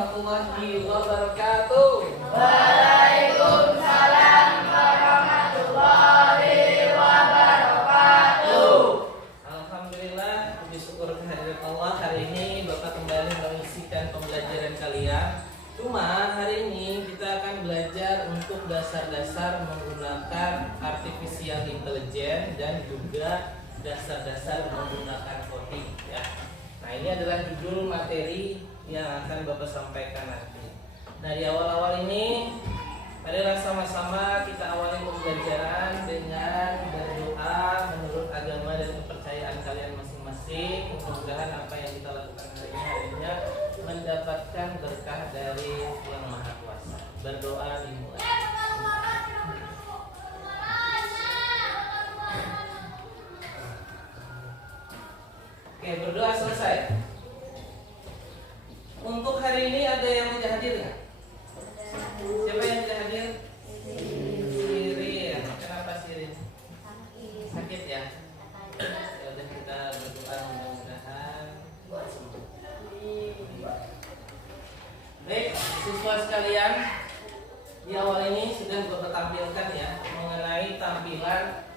warahmatullahi wabarakatuh. Waalaikumsalam warahmatullahi wabarakatuh. Alhamdulillah, puji syukur kehadirat Allah. Hari ini Bapak kembali mengisikan pembelajaran kalian. Cuma hari ini kita akan belajar untuk dasar-dasar menggunakan artificial intelligence dan juga dasar-dasar menggunakan coding ya. Nah, ini adalah judul materi yang akan Bapak sampaikan nanti. Nah, di awal-awal ini marilah sama-sama kita awali pembelajaran dengan berdoa menurut agama dan kepercayaan kalian masing-masing. Mudah-mudahan apa yang kita lakukan hari ini harinya mendapatkan berkah dari Yang Maha Kuasa. Berdoa dimulai. Oke, berdoa selesai. Untuk hari ini ada yang tidak hadir nggak? Siapa yang tidak hadir? Sirin. Kenapa Sirin? Sakit ya? Ya udah, kita berdoa mudah-mudahan sembuh. Baik, siswa sekalian, di awal ini sudah Bapak tampilkan ya mengenai tampilan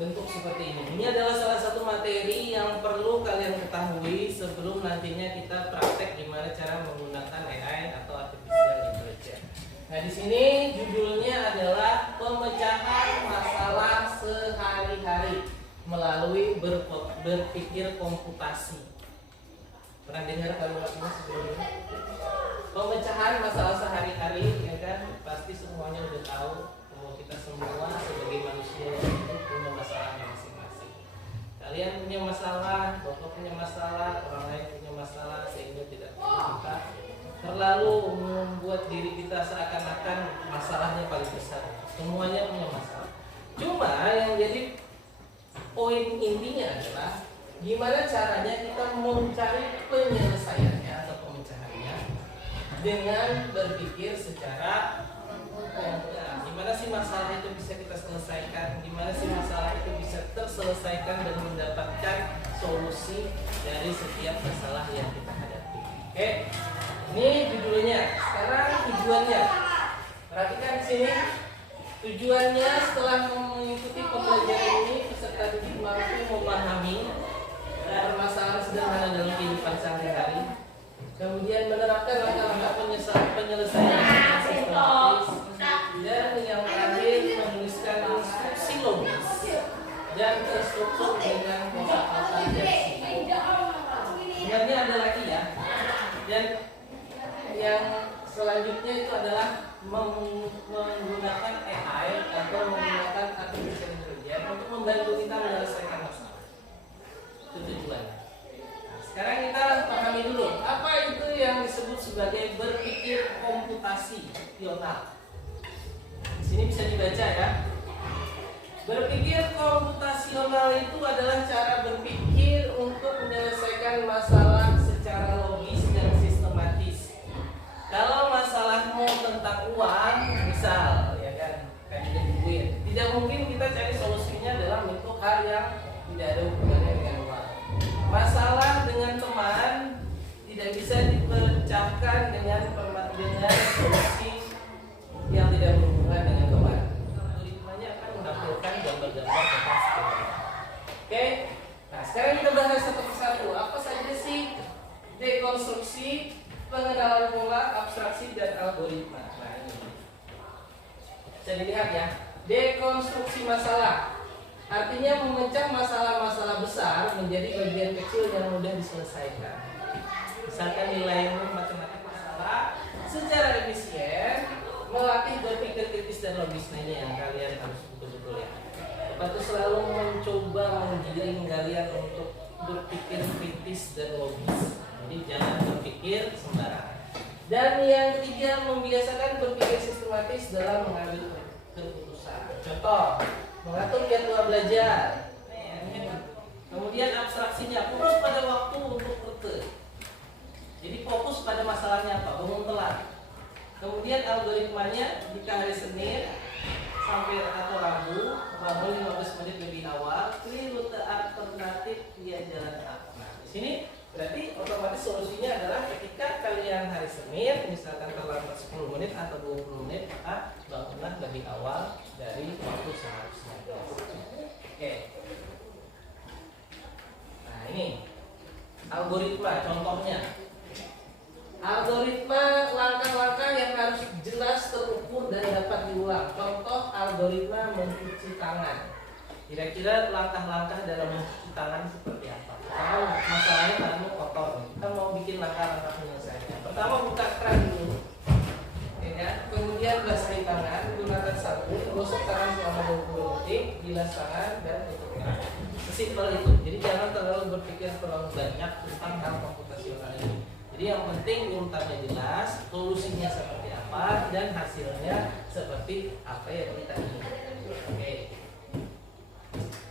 bentuk seperti ini. Ini adalah salah satu materi yang perlu kalian ketahui sebelum nantinya kita praktek gimana cara menggunakan AI atau artificial intelligence. Nah, di sini judulnya adalah pemecahan masalah sehari-hari melalui berpikir komputasi. Pernah dengar kalimat ini sebelumnya? Pemecahan masalah sehari-hari, ya kan? Pasti semuanya udah tahu bahwa kita semua sebagai manusia itu punya masalah masing-masing. Kalian punya masalah, Bapak punya masalah, orang lain punya masalah, sehingga tidak perlu kita terlalu membuat diri kita seakan-akan masalahnya paling besar. Semuanya punya masalah. Cuma yang jadi poin intinya adalah gimana caranya kita mencari penyelesaiannya atau pemecahannya dengan berpikir secara gimana sih masalah itu bisa kita selesaikan, gimana sih masalah itu bisa terselesaikan dan mendapatkan solusi dari setiap masalah yang kita hadapi. Oke, ini judulnya. Sekarang tujuannya, perhatikan di sini. Tujuannya setelah mengikuti pembelajaran ini peserta didik mampu memahami permasalahan sederhana dalam kehidupan sehari-hari, kemudian menerapkan langkah-langkah penyelesaian sistematis, dan yang terakhir menuliskan instruksi logis dan terstruktur dengan kosakata dan simbol. Sebenarnya ada lagi ya. Dan yang selanjutnya itu adalah menggunakan AI atau menggunakan artificial intelligence untuk membantu kita menyelesaikan masalah. Itu tujuannya. Sekarang kita pahami dulu apa itu yang disebut sebagai berpikir komputasional. Di sini bisa dibaca ya. Berpikir komputasional itu adalah cara berpikir untuk menyelesaikan masalah secara logis dan sistematis. Kalau masalahmu tentang uang, misal ya kan, kayak duit, tidak mungkin kita cari solusinya dalam bentuk hal yang tidak ada hubungannya dengan uang. Masalah dengan teman tidak bisa dipecahkan dengan solusi yang tidak berhubungan dengan teman. Algoritmanya akan menampilkan gambar-gambar tentang seperti. Oke, nah sekarang kita bahas satu persatu. Apa saja sih dekonstruksi, pengenalan pola, abstraksi, dan algoritma? Nah ini bisa dilihat ya. Dekonstruksi masalah artinya memecah masalah-masalah besar menjadi bagian kecil yang mudah diselesaikan. Misalkan nilaimu matematik masalah secara efisien, melatih berpikir kritis dan logis. Nah ini yang kalian harus betul-betul ya. Bapak tuh selalu mencoba menggiring kalian untuk berpikir kritis dan logis. Jadi jangan berpikir sembarangan. Dan yang ketiga, membiasakan berpikir sistematis dalam mengambil keputusan. Contoh, mengatur jadwal belajar. Kemudian abstraksinya, fokus pada waktu untuk rute. Jadi fokus pada masalahnya apa? Bangun telat. Kemudian algoritmanya, jika hari Senin sampai atau Rabu, bangun 15 menit lebih awal, pilih rute alternatif via jalan A. Nah, di sini Berarti otomatis solusinya adalah ketika kalian hari Senin misalkan terlambat 10 menit atau 20 menit, maka bangunlah lebih awal dari waktu seharusnya. Oke. Nah, ini algoritma contohnya. Algoritma langkah-langkah yang harus jelas, terukur, dan dapat diulang. Contoh algoritma mencuci tangan. Kira-kira langkah-langkah dalam mencuci tangan seperti apa? Kalau masalahnya tanganmu kotor, kita mau bikin langkah-langkah penyelesaiannya. Pertama buka keran dulu, ya kan? Kemudian basahi tangan, gunakan sabun, gosok tangan selama 20 detik, bilas tangan, dan tutup keran. Sesimpel itu. Jadi jangan terlalu berpikir terlalu banyak tentang hal komputasional ini. Jadi yang penting urutannya jelas, solusinya seperti apa, dan hasilnya seperti apa yang kita inginkan. Oke.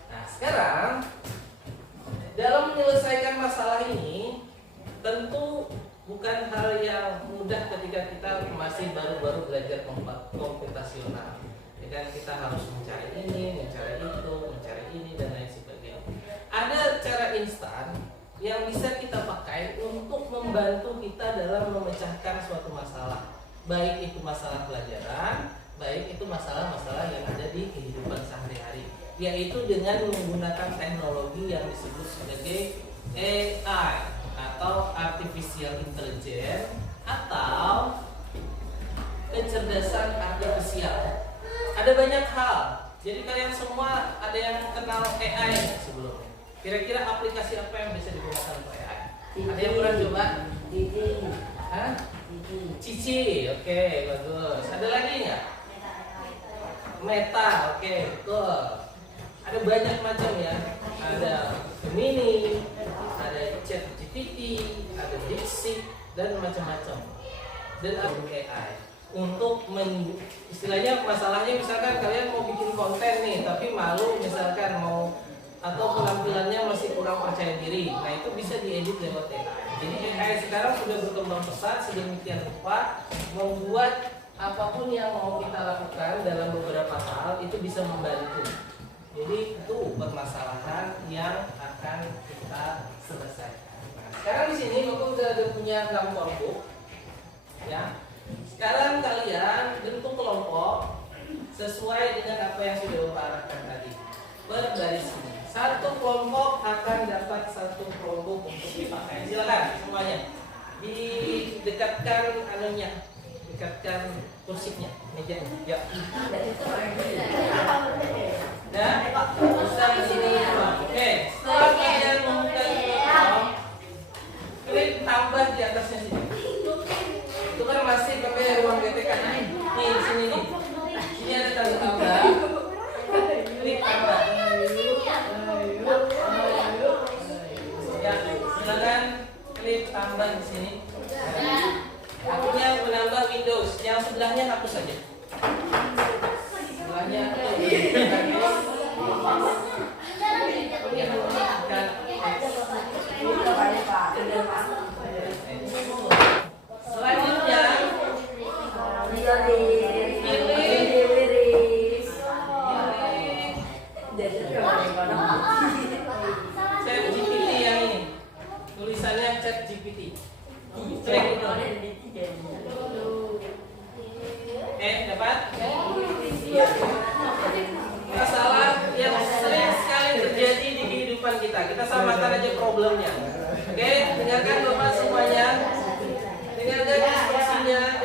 Nah sekarang dalam menyelesaikan masalah ini tentu bukan hal yang mudah ketika kita masih baru-baru belajar komputasional. Ya kan, kita harus mencari ini, mencari itu, mencari ini, dan lain sebagainya. Ada cara instan yang bisa kita pakai untuk membantu kita dalam memecahkan suatu masalah, baik itu masalah pelajaran, baik itu masalah-masalah yang ada di kehidupan sehari-hari, yaitu dengan menggunakan teknologi yang disebut sebagai AI atau Artificial Intelligence atau kecerdasan artifisial. Ada banyak hal. Jadi kalian semua ada yang kenal AI sebelumnya. Kira-kira aplikasi apa yang bisa digunakan untuk AI? Ada yang pernah coba? Hah? Cici, oke, bagus. Ada lagi nggak? Meta, oke, betul. Ada banyak macam ya. Ada Gemini, ada ChatGPT, ada DeepSeek, dan macam-macam. Dan ada AI untuk istilahnya masalahnya misalkan kalian mau bikin konten nih, tapi malu misalkan mau atau penampilannya masih kurang percaya diri. Nah itu bisa diedit lewat AI. Jadi AI sekarang sudah berkembang pesat sedemikian rupa membuat apapun yang mau kita lakukan dalam beberapa hal itu bisa membantu. Jadi itu permasalahan yang akan kita selesaikan. Nah, sekarang di sini Bapak sudah ada punya 6 kelompok, ya. Sekarang kalian bentuk kelompok sesuai dengan apa yang sudah Bapak arahkan tadi. Berbaris ini. Satu kelompok akan dapat satu kelompok untuk dipakai. Silakan semuanya. Didekatkan anunya, dekatkan kursinya, mejanya. Ya. Dan bisa di sini. Oke. Setelah kalian membuka kelompok, klik tambah di atasnya sini. Itu kan masih pakai ruang GTK. Nih di sini nih. Sini ada tanda tambah. Klik tambah. Ya, silakan klik tambah di sini. Akhirnya menambah Windows. Yang sebelahnya hapus saja. Sebelahnya selanjutnya ChatGPT yang ini. Tulisannya ChatGPT. Cek itu. Dapat? Masalah yang sering sekali terjadi di kehidupan kita. Kita samakan aja problemnya. Oke, dengarkan Bapak semuanya. Dengarkan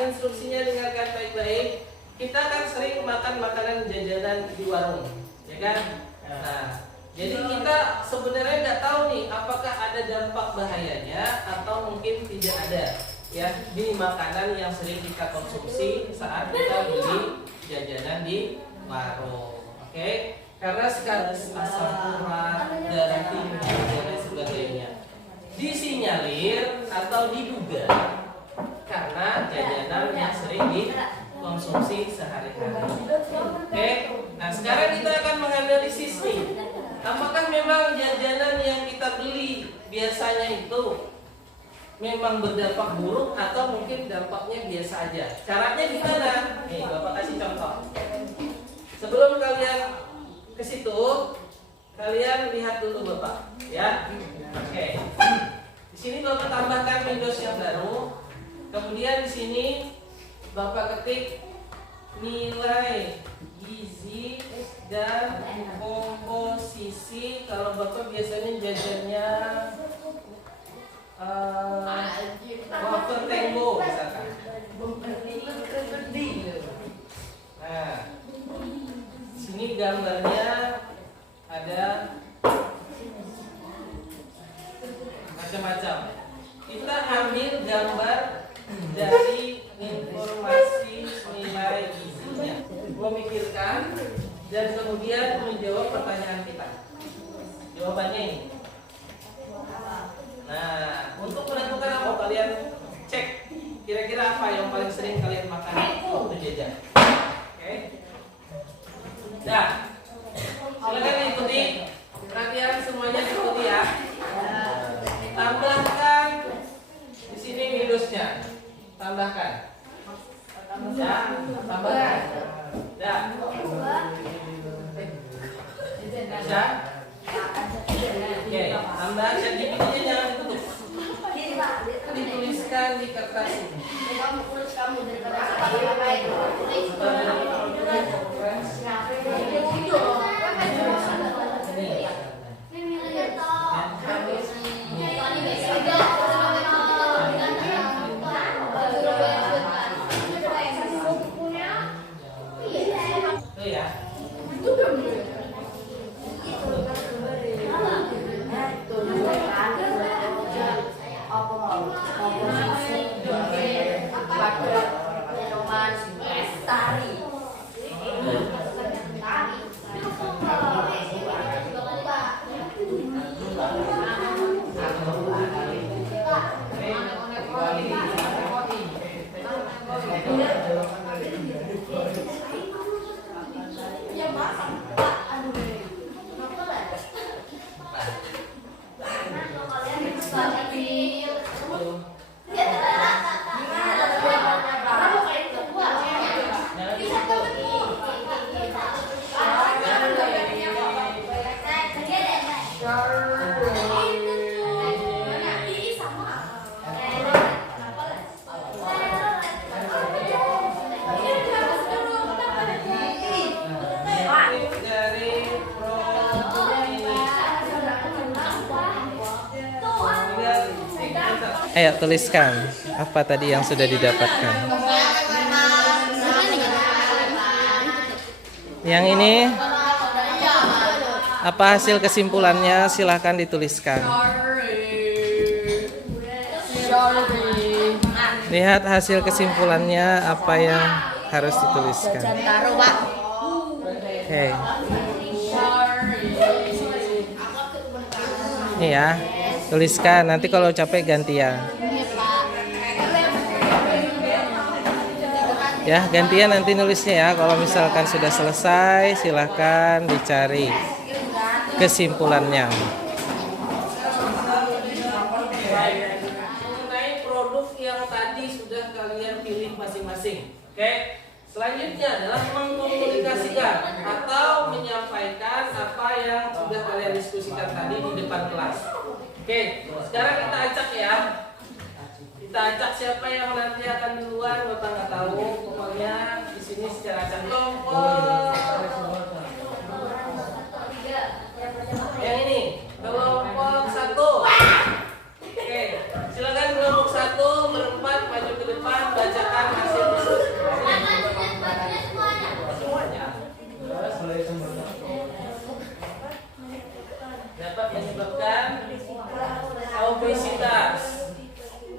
instruksinya dengarkan baik-baik. Kita kan sering makan makanan jajanan di warung, ya kan? Nah, jadi kita sebenarnya nggak tahu nih apakah ada dampak bahayanya atau mungkin tidak ada ya di makanan yang sering kita konsumsi saat kita beli jajanan di warung. Oke? Karena sekarang asam urat, darah tinggi dan lain sebagainya disinyalir atau diduga karena jajanan yang sering dikonsumsi sehari-hari. Oke? Nah, sekarang kita akan menganalisis nih. Apakah memang jajanan yang kita beli biasanya itu memang berdampak buruk atau mungkin dampaknya biasa aja? Caranya gimana? Nih, Bapak kasih contoh. Sebelum kalian ke situ, kalian lihat dulu Bapak, ya. Oke. Di sini Bapak tambahkan Windows yang baru. Kemudian di sini Bapak ketik nilai gizi dan komposisi. Kalau Bapak biasanya jajannya wafer Tembo misalkan. Nah, sini gambarnya ada macam-macam. Kita ambil gambar dari informasi nilai gizinya, memikirkan dan kemudian menjawab pertanyaan kita. Jawabannya ini. Nah, untuk menentukan apa kalian cek kira-kira apa yang paling sering kalian makan waktu jajan. Oke. Nah, silakan ikuti. Perhatian semuanya ikuti ya. Tambahkan di sini Windowsnya. Tambahkan. Ya, tambahkan. Ya. Bisa? Oke, tambah ChatGPT-nya jangan ditutup. Dituliskan di kertas ini. Tuh ya. Ayo tuliskan apa tadi yang sudah didapatkan. Yang ini apa hasil kesimpulannya? Silahkan dituliskan. Lihat hasil kesimpulannya apa yang harus dituliskan. Oke. Ini ya. Tuliskan, nanti kalau capek gantian. Ya, gantian nanti nulisnya ya. Kalau misalkan sudah selesai, silahkan dicari kesimpulannya. Mengenai produk yang tadi sudah kalian pilih masing-masing. Oke. Selanjutnya adalah mengkomunikasikan atau menyampaikan apa yang sudah kalian diskusikan tadi di depan kelas. Oke, sekarang kita acak ya. Kita acak siapa yang nanti akan duluan, Bapak nggak tahu. Pokoknya di sini secara acak kelompok. Yang ini kelompok 1. Oke, silakan kelompok 1 berempat maju ke depan, bacakan hasil diskusi. Semuanya. Dapat menyebabkan obesitas.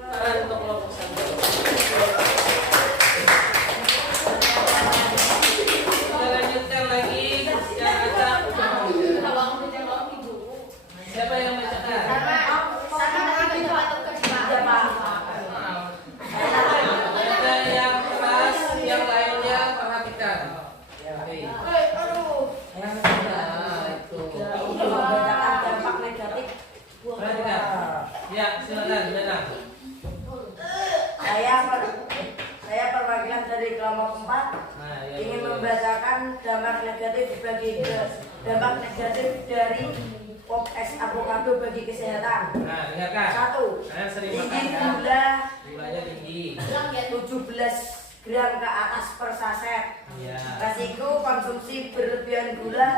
Saran untuk kelompok 1. Kita lanjutkan lagi. Siapa yang bacakan? Baca yang keras, yang lainnya perhatikan. Perhatikan. Ya, silakan, Benang. Saya perwakilan dari kelompok 4 ingin membacakan dampak negatif dari pop es avocado bagi kesehatan. Nah, dengarkan. 1. Kalian sering Tinggi makan kan? gula Gulanya tinggi. 17 gram ke atas per saset. Iya. Resiko konsumsi berlebihan gula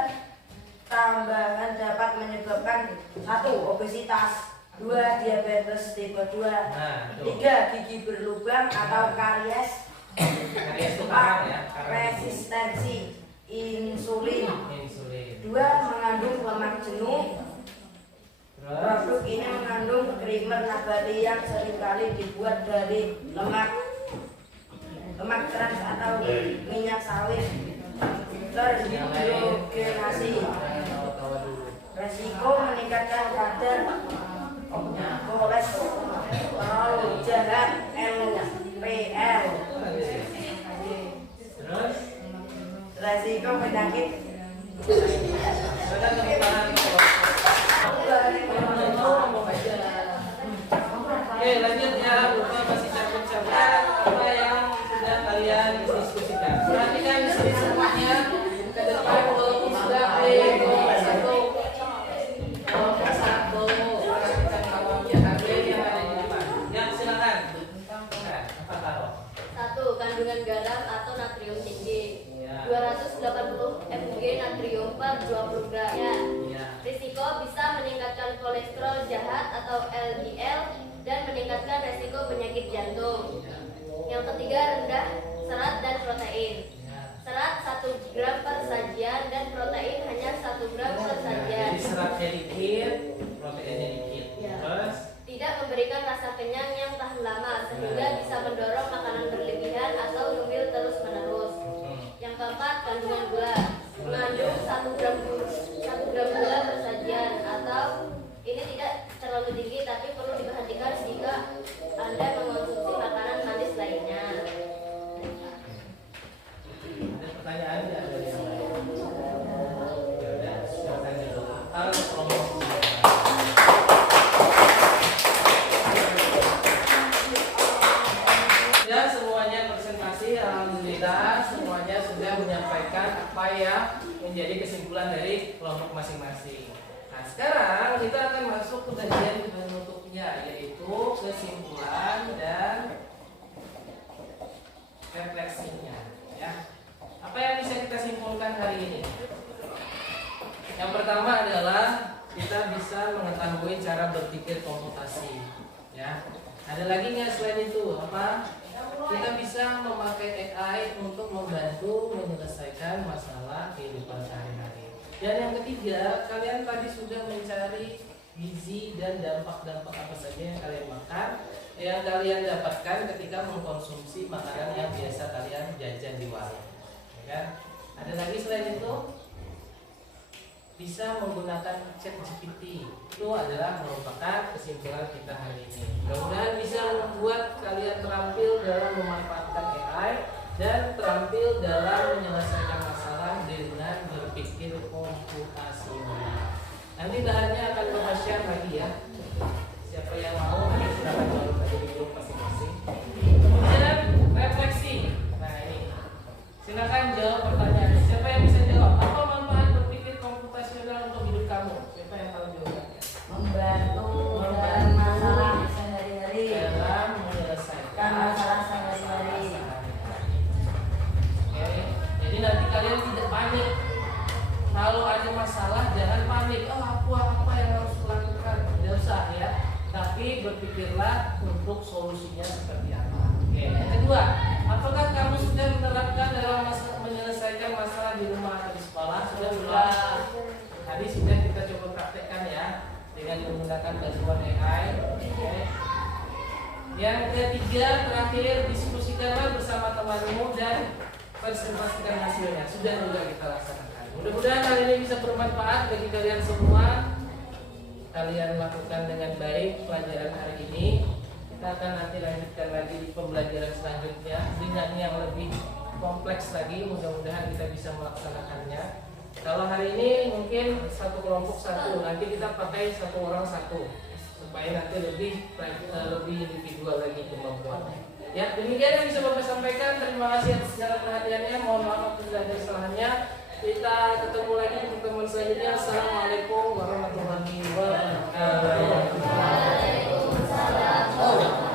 tambahan dapat menyebabkan 1. Obesitas, 2. Diabetes tipe 2, Nah, tuh. 3. Gigi berlubang atau karies, Karies itu 4. karang ya, karang. Resistensi insulin, Insulin. 2. Mengandung lemak jenuh. Terus Produk ini mengandung krimer nabati yang seringkali dibuat dari lemak trans atau minyak sawit terhidrogenasi. tawa dulu. Resiko meningkatkan kadar kolesterol jahat LPL. Terus Resiko penyakit silakan tepuk tangan untuk Oke, lanjut ya. Lupa masih catat apa yang sudah kalian diskusikan. Perhatikan di sini semuanya ke depan walaupun sudah kelompok satu. Perhatikan bawahnya AB yang ada di depan. Yang silakan. Nah, apa taruh? 1. Kandungan garam atau natrium tinggi. Iya. 280 mg natrium per 20 gram. Ya. Iya. Risiko bisa meningkatkan kolesterol jahat atau LDL dan meningkatkan resiko penyakit jantung. Iya. Yang ketiga, rendah serat dan protein. Iya. Serat 1 gram per sajian dan protein hanya 1 gram per sajian. Jadi seratnya dikit, proteinnya dikit. Ya. Terus Tidak memberikan rasa kenyang yang tahan lama sehingga bisa mendorong makanan berlebihan atau ngemil terus-menerus. Yang keempat, kandungan gula. Mengandung 1 gram gula per sajian atau ini tidak terlalu tinggi tapi perlu diperhatikan jika Anda mengonsumsi makanan manis lainnya. ada pertanyaan tidak dari yang lain? Ya udah, silakan dulu. Kalau promosi. Ya, semuanya presentasi. Alhamdulillah semuanya sudah menyampaikan apa yang menjadi kesimpulan dari kelompok masing-masing. Nah, sekarang kita akan masuk ke bagian penutupnya, yaitu kesimpulan dan refleksinya. Ya, apa yang bisa kita simpulkan hari ini? Yang pertama adalah kita bisa mengetahui cara berpikir komputasi. Ya, ada lagi nggak selain itu? Apa? Kita bisa memakai AI untuk membantu menyelesaikan masalah kehidupan sehari-hari. Dan yang ketiga, kalian tadi sudah mencari gizi dan dampak-dampak apa saja yang kalian makan, yang kalian dapatkan ketika mengkonsumsi makanan yang biasa kalian jajan di warung. Ya kan? Ada lagi selain itu? Bisa menggunakan ChatGPT. Itu adalah merupakan kesimpulan kita hari ini. Mudah-mudahan bisa membuat kalian terampil dalam memanfaatkan AI dan terampil dalam menyelesaikan masalah dengan berpikir komputasi. Nanti bahannya akan Bapak share lagi ya. Siapa yang mau nanti silakan download aja di grup masing-masing. Kemudian refleksi. Nah ini, silakan jawab pertanyaan. Siapa yang bisa jawab? Apa manfaat berpikir komputasional untuk hidup kamu? Siapa yang tahu jawabannya? membantu dalam masalah sehari-hari. Dalam menyelesaikan Masalah sehari-hari. Oke, jadi nanti kalian tidak panik. Kalau ada masalah jangan panik. Oh apa yang harus dilakukan? Tidak usah ya. Tapi berpikirlah untuk solusinya seperti apa. Oke. Yang kedua, apakah kamu sudah menerapkan dalam menyelesaikan masalah di rumah atau di sekolah? Sudah belum? Tadi sudah kita coba praktekkan ya dengan menggunakan bantuan AI. Oke. Yang ketiga, terakhir, diskusikanlah bersama temanmu dan presentasikan hasilnya. Sudah juga kita laksanakan. Mudah-mudahan hal ini bisa bermanfaat bagi kalian semua. Kalian lakukan dengan baik pelajaran hari ini. Kita akan nanti lanjutkan lagi di pembelajaran selanjutnya dengan yang lebih kompleks lagi. Mudah-mudahan kita bisa melaksanakannya. Kalau hari ini mungkin satu kelompok satu, nanti kita pakai satu orang satu supaya nanti lebih individual lagi kemampuannya. Ya, demikian yang bisa Bapak sampaikan. Terima kasih atas segala perhatiannya. Mohon maaf apabila ada kesalahannya. Kita ketemu lagi di pertemuan selanjutnya. Assalamualaikum warahmatullahi wabarakatuh. Waalaikumsalam.